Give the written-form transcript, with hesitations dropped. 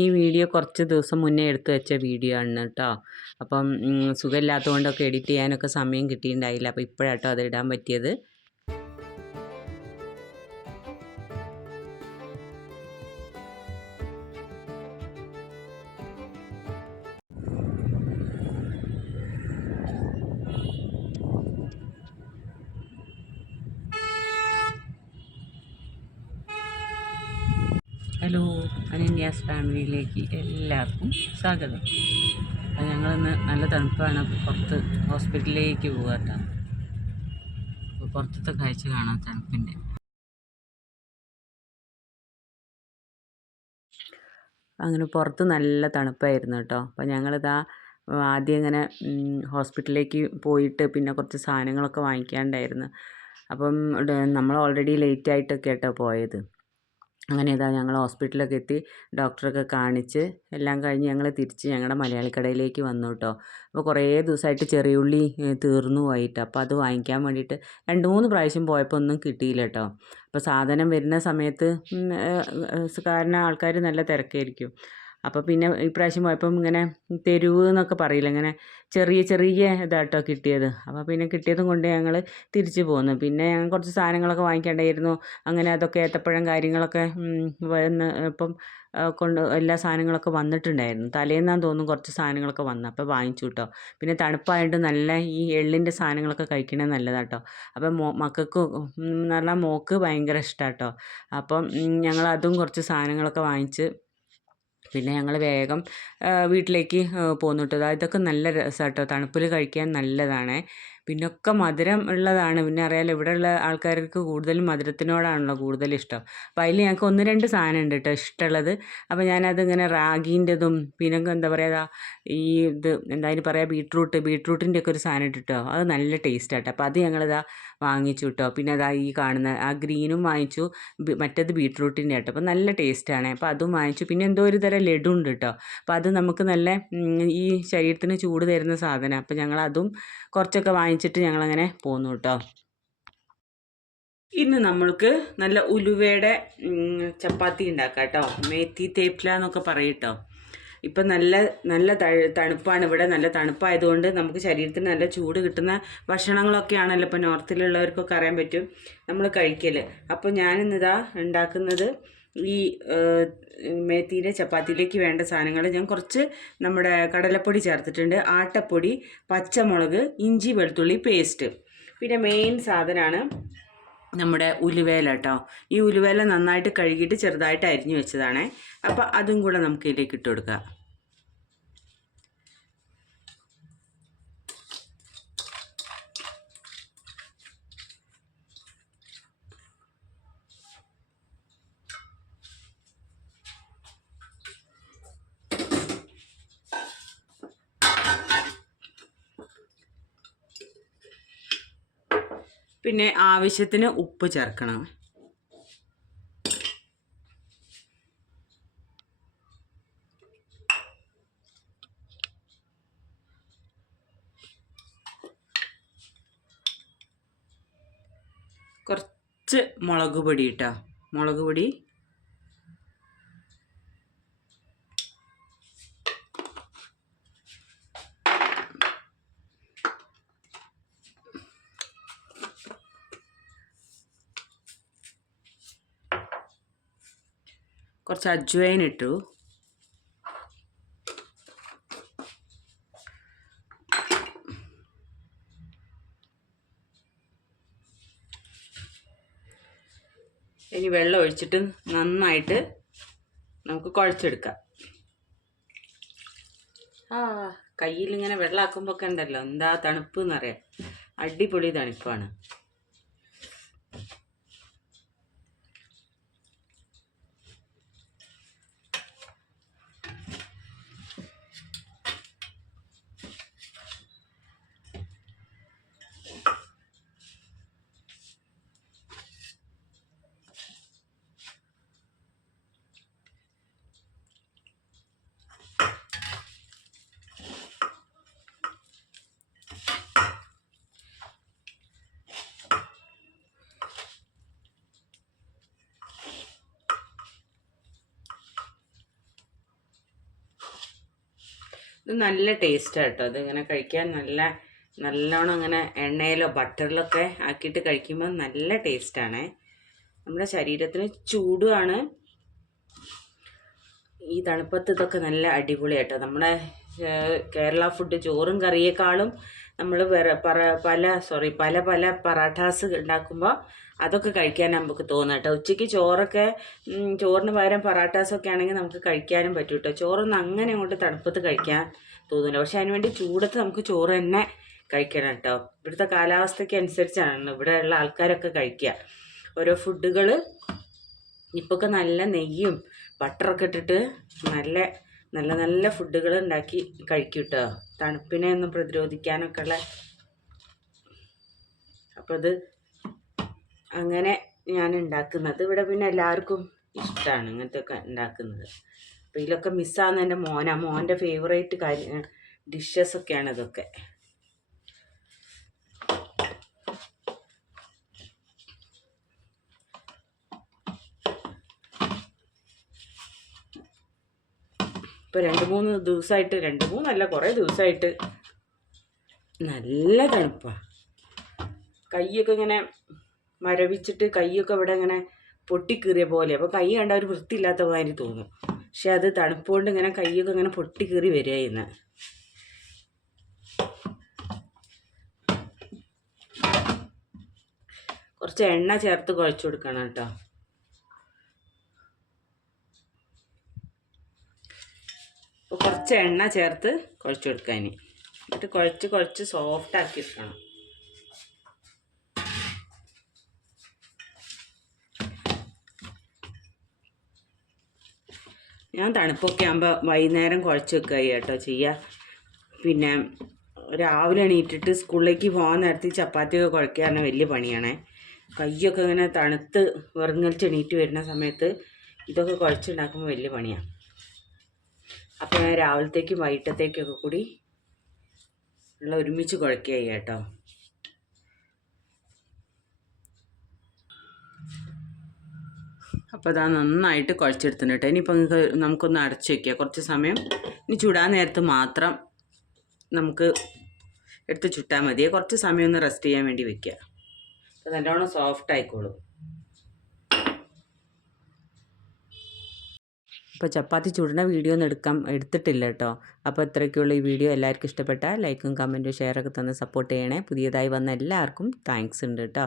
ഈ വീഡിയോ കുറച്ച് ദിവസം മുന്നേ എടുത്തു വെച്ച വീഡിയോ ആണ് കേട്ടോ. അപ്പം സുഖമില്ലാത്തതുകൊണ്ടൊക്കെ എഡിറ്റ് ചെയ്യാനൊക്കെ സമയം കിട്ടിയിട്ടുണ്ടായില്ല. അപ്പോൾ ഇപ്പോഴാട്ടോ അത് ഇടാൻ പറ്റിയത്. ഹലോ, അനന്യാസ് ഫാമിലിയിലേക്ക് എല്ലാവർക്കും സ്വാഗതം. അപ്പോൾ ഞങ്ങളിന്ന് നല്ല തണുപ്പാണ്. പുറത്ത് ഹോസ്പിറ്റലിലേക്ക് പോകാം കേട്ടോ. അപ്പോൾ പുറത്തത്തെ കാഴ്ച കാണാം തണുപ്പിൻ്റെ. അങ്ങനെ പുറത്ത് നല്ല തണുപ്പായിരുന്നു കേട്ടോ. അപ്പോൾ ഞങ്ങളിതാ ആദ്യം ഇങ്ങനെ ഹോസ്പിറ്റലിലേക്ക് പോയിട്ട് പിന്നെ കുറച്ച് സാധനങ്ങളൊക്കെ വാങ്ങിക്കാണ്ടായിരുന്നു. അപ്പം നമ്മൾ ഓൾറെഡി ലേറ്റായിട്ടൊക്കെ കേട്ടോ പോയത്. അങ്ങനെ ഇതാ ഞങ്ങൾ ഹോസ്പിറ്റലൊക്കെ എത്തി, ഡോക്ടറൊക്കെ കാണിച്ച് എല്ലാം കഴിഞ്ഞ് ഞങ്ങൾ തിരിച്ച് ഞങ്ങളുടെ മലയാളിക്കടയിലേക്ക് വന്നു കേട്ടോ. അപ്പോൾ കുറേ ദിവസമായിട്ട് ചെറിയുള്ളി തീർന്നു പോയിട്ട്, അപ്പോൾ അത് വാങ്ങിക്കാൻ വേണ്ടിയിട്ട് 2-3 പ്രാവശ്യം പോയപ്പോൾ ഒന്നും കിട്ടിയില്ല കേട്ടോ. അപ്പോൾ സാധനം വരുന്ന സമയത്ത് കാരണം ആൾക്കാർ നല്ല തിരക്കായിരിക്കും. അപ്പോൾ പിന്നെ ഇപ്രാവശ്യം പോയപ്പം ഇങ്ങനെ തെരുവ് എന്നൊക്കെ പറയില്ല, ഇങ്ങനെ ചെറിയ ചെറിയ ഇതാട്ടോ കിട്ടിയത്. അപ്പോൾ പിന്നെ കിട്ടിയതും കൊണ്ട് ഞങ്ങൾ തിരിച്ചു പോന്നു. പിന്നെ ഞങ്ങൾ കുറച്ച് സാധനങ്ങളൊക്കെ വാങ്ങിക്കേണ്ടായിരുന്നു. അങ്ങനെ അതൊക്കെ ഏത്തപ്പഴം കാര്യങ്ങളൊക്കെ ഇപ്പം എല്ലാ സാധനങ്ങളൊക്കെ വന്നിട്ടുണ്ടായിരുന്നു. തലേന്നാന്ന് തോന്നുന്നു കുറച്ച് സാധനങ്ങളൊക്കെ വന്നു, അപ്പോൾ വാങ്ങിച്ചു കേട്ടോ. പിന്നെ തണുപ്പായിട്ട് നല്ല ഈ എള്ളിൻ്റെ സാധനങ്ങളൊക്കെ കഴിക്കണത് നല്ലതാട്ടോ. അപ്പം മക്കൾക്ക് എന്ന് പറഞ്ഞാൽ മോൾക്ക് ഭയങ്കര ഇഷ്ടമാട്ടോ. അപ്പം ഞങ്ങളതും കുറച്ച് സാധനങ്ങളൊക്കെ വാങ്ങിച്ച് പിന്നെ ഞങ്ങൾ വേഗം വീട്ടിലേക്ക് പോന്നു കേട്ടോ. ഇതൊക്കെ നല്ല രസമാട്ടോ, തണുപ്പിൽ കഴിക്കാൻ നല്ലതാണ്. പിന്നൊക്കെ മധുരം ഉള്ളതാണ്. പിന്നെ അറിയാമല്ലോ, ഇവിടെയുള്ള ആൾക്കാർക്ക് കൂടുതലും മധുരത്തിനോടാണല്ലോ കൂടുതൽ ഇഷ്ടം. അപ്പോൾ അതിൽ ഞങ്ങൾക്ക് 1-2 സാധനം ഉണ്ട് കേട്ടോ ഇഷ്ടമുള്ളത്. അപ്പോൾ ഞാനതിങ്ങനെ റാഗീൻ്റെതും പിന്നെ എന്താ പറയുക, ഈ എന്തായാലും പറയുക ബീട്രൂട്ടിൻ്റെ ഒക്കെ ഒരു സാധനം ഇട്ടിട്ടോ, അത് നല്ല ടേസ്റ്റ് ആട്ടോ. അപ്പോൾ അത് ഞങ്ങളിതാ വാങ്ങിച്ചു കേട്ടോ. പിന്നെ അതാ ഈ കാണുന്ന ആ ഗ്രീനും വാങ്ങിച്ചു, മറ്റേത് ബീട്രൂട്ടിൻ്റെ കേട്ടോ. അപ്പോൾ നല്ല ടേസ്റ്റാണ്. അപ്പോൾ അതും വാങ്ങിച്ചു. പിന്നെ എന്തോ ഒരു തരം ലഡു ഉണ്ട് കേട്ടോ. അപ്പോൾ അത് നമുക്ക് നല്ല ഈ ശരീരത്തിന് ചൂട് തരുന്ന സാധനം. അപ്പോൾ ഞങ്ങളതും കുറച്ചൊക്കെ വാങ്ങിച്ചിട്ട് ഞങ്ങളങ്ങനെ പോന്നു കേട്ടോ. ഇന്ന് നമ്മൾക്ക് നല്ല ഉലുവയുടെ ചപ്പാത്തി ഉണ്ടാക്കാം കേട്ടോ. മേത്തി തേപ്ല എന്നൊക്കെ പറയും കേട്ടോ. ഇപ്പം നല്ല തണുപ്പാണ് ഇവിടെ. നല്ല തണുപ്പായതുകൊണ്ട് നമുക്ക് ശരീരത്തിന് നല്ല ചൂട് കിട്ടുന്ന ഭക്ഷണങ്ങളൊക്കെയാണല്ലോ ഇപ്പോൾ നോർത്തിലുള്ളവർക്കൊക്കെ അറിയാൻ പറ്റും നമ്മൾ കഴിക്കൽ. അപ്പോൾ ഞാനിന്നിതാ ഉണ്ടാക്കുന്നത് ഈ മേത്തിയുടെ ചപ്പാത്തിയിലേക്ക് വേണ്ട സാധനങ്ങൾ ഞാൻ കുറച്ച് നമ്മുടെ കടലപ്പൊടി ചേർത്തിട്ടുണ്ട്, ആട്ടപ്പൊടി, പച്ചമുളക്, ഇഞ്ചി വെളുത്തുള്ളി പേസ്റ്റ്, പിന്നെ മെയിൻ സാധനമാണ് നമ്മുടെ ഉലുവേല കേട്ടോ. ഈ ഉലുവേല നന്നായിട്ട് കഴുകിയിട്ട് ചെറുതായിട്ട് അരിഞ്ഞു വെച്ചതാണേ. അപ്പോൾ അതും കൂടെ നമുക്ക് ഇതിലേക്ക് ഇട്ട് കൊടുക്കാം. പിന്നെ ആവശ്യത്തിന് ഉപ്പ് ചേർക്കണം. കുറച്ച് മുളക് പൊടി കേട്ടോ, മുളക് പൊടി, കുറച്ച് അജ്വൈൻ ഇട്ടു, ഇനി വെള്ളം ഒഴിച്ചിട്ട് നന്നായിട്ട് നമുക്ക് കുഴച്ചെടുക്കാം. കയ്യിലിങ്ങനെ വെള്ളമാക്കുമ്പോൾ ഒക്കെ ഉണ്ടല്ലോ എന്താ തണുപ്പ് എന്നറിയാം. അടിപൊളി തണുപ്പാണ്. ഇത് നല്ല ടേസ്റ്റാണ് കേട്ടോ. ഇതിങ്ങനെ കഴിക്കാൻ നല്ലോണം ഇങ്ങനെ എണ്ണയിലോ ബട്ടറിലൊക്കെ ആക്കിയിട്ട് കഴിക്കുമ്പോൾ നല്ല ടേസ്റ്റാണ്. നമ്മുടെ ശരീരത്തിന് ചൂടുമാണ്. ഈ തണുപ്പത്ത് ഇതൊക്കെ നല്ല അടിപൊളിയാട്ടോ. നമ്മുടെ കേരള ഫുഡ് ചോറും കറിയേക്കാളും നമ്മൾ പല പല പറാട്ടാസ് ഉണ്ടാക്കുമ്പോൾ അതൊക്കെ കഴിക്കാൻ നമുക്ക് തോന്നും കേട്ടോ. ഉച്ചയ്ക്ക് ചോറിന് പകരം പറാട്ടാസൊക്കെ ആണെങ്കിൽ നമുക്ക് കഴിക്കാനും പറ്റും കേട്ടോ. ചോറൊന്നും അങ്ങനെ അങ്ങോട്ട് തണുപ്പത്ത് കഴിക്കാൻ തോന്നില്ല. പക്ഷെ അതിനുവേണ്ടി ചൂടത്ത് നമുക്ക് ചോറ് തന്നെ കഴിക്കണം കേട്ടോ. ഇവിടുത്തെ കാലാവസ്ഥയ്ക്ക് അനുസരിച്ചാണ് ഇവിടെയുള്ള ആൾക്കാരൊക്കെ കഴിക്കുക ഓരോ ഫുഡുകൾ. ഇപ്പൊക്കെ നല്ല നെയ്യും ബട്ടറൊക്കെ ഇട്ടിട്ട് നല്ല നല്ല നല്ല ഫുഡുകൾ ഉണ്ടാക്കി കഴിക്കും കേട്ടോ, തണുപ്പിനെ ഒന്ന് പ്രതിരോധിക്കാനൊക്കെ ഉള്ള. അപ്പോൾ ഇത് അങ്ങനെ ഞാൻ ഉണ്ടാക്കുന്നത്. ഇവിടെ പിന്നെ എല്ലാവർക്കും ഇഷ്ടമാണ് ഇങ്ങനത്തെ ഒക്കെ ഉണ്ടാക്കുന്നത്. അപ്പോൾ ഇതിലൊക്കെ മിസ്സാകുന്ന എൻ്റെ മോൻ്റെ ഫേവറേറ്റ് ഡിഷസൊക്കെയാണ് ഇതൊക്കെ. ഇപ്പോൾ 2-3 ദിവസമായിട്ട്, 2-3 കുറേ ദിവസമായിട്ട് നല്ല തണുപ്പാണ്. കൈയൊക്കെ ഇങ്ങനെ മരവിച്ചിട്ട് കൈയൊക്കെ ഇവിടെ ഇങ്ങനെ പൊട്ടിക്കീറിയ പോലെ. അപ്പോൾ കൈ കണ്ട ഒരു വൃത്തിയില്ലാത്ത മാതിരി തോന്നും. പക്ഷെ അത് തണുപ്പുകൊണ്ട് ഇങ്ങനെ കൈയൊക്കെ ഇങ്ങനെ പൊട്ടിക്കീറി വരിക ഇന്ന്. കുറച്ച് എണ്ണ ചേർത്ത് കുഴച്ച് കൊടുക്കണം കേട്ടോ. അപ്പോൾ കുറച്ച് എണ്ണ ചേർത്ത് കുഴച്ച് കൊടുക്കാൻ. എന്നിട്ട് കുഴച്ച് സോഫ്റ്റ് ആക്കി എടുക്കണം. ഞാൻ തണുപ്പൊക്കെ ആകുമ്പോൾ വൈകുന്നേരം കുഴച്ച് വെക്കുക കേട്ടോ ചെയ്യുക. പിന്നെ രാവിലെ എണീറ്റിട്ട് സ്കൂളിലേക്ക് പോകാൻ നേരത്തെ ചപ്പാത്തിയൊക്കെ കുഴയ്ക്കാൻ വലിയ പണിയാണേ. കയ്യൊക്കെ ഇങ്ങനെ തണുത്ത് വിറങ്ങലിച്ച് എണീറ്റ് വരുന്ന സമയത്ത് ഇതൊക്കെ കുഴച്ചുണ്ടാക്കുമ്പോൾ വലിയ പണിയാണ്. അപ്പോൾ ഞാൻ രാവിലത്തേക്കും വൈകിട്ടത്തേക്കൊക്കെ കൂടി ഒരുമിച്ച് കുഴയ്ക്കുക കേട്ടോ. അപ്പോൾ അതാ നന്നായിട്ട് കുഴച്ചെടുത്തിട്ടുണ്ട് കേട്ടോ. ഇനിയിപ്പോൾ നമുക്കൊന്ന് അടച്ച് വയ്ക്കുക കുറച്ച് സമയം. ഇനി ചുടാൻ നേരത്ത് മാത്രം നമുക്ക് എടുത്ത് ചുട്ടാൽ മതിയെ. കുറച്ച് സമയം ഒന്ന് റെസ്റ്റ് ചെയ്യാൻ വേണ്ടി വെക്കുക. അപ്പോൾ നല്ലോണം സോഫ്റ്റ് ആയിക്കോളും. അപ്പോൾ ചപ്പാത്തി ചുടുന്ന വീഡിയോ ഒന്നും എടുത്തിട്ടില്ല കേട്ടോ. അപ്പോൾ ഇത്രയ്ക്കുള്ള ഈ വീഡിയോ എല്ലാവർക്കും ഇഷ്ടപ്പെട്ടാൽ ലൈക്കും കമൻറ്റും ഷെയറൊക്കെ തന്ന് സപ്പോർട്ട് ചെയ്യണേ. പുതിയതായി വന്ന എല്ലാവർക്കും താങ്ക്സ് ഉണ്ട് കേട്ടോ.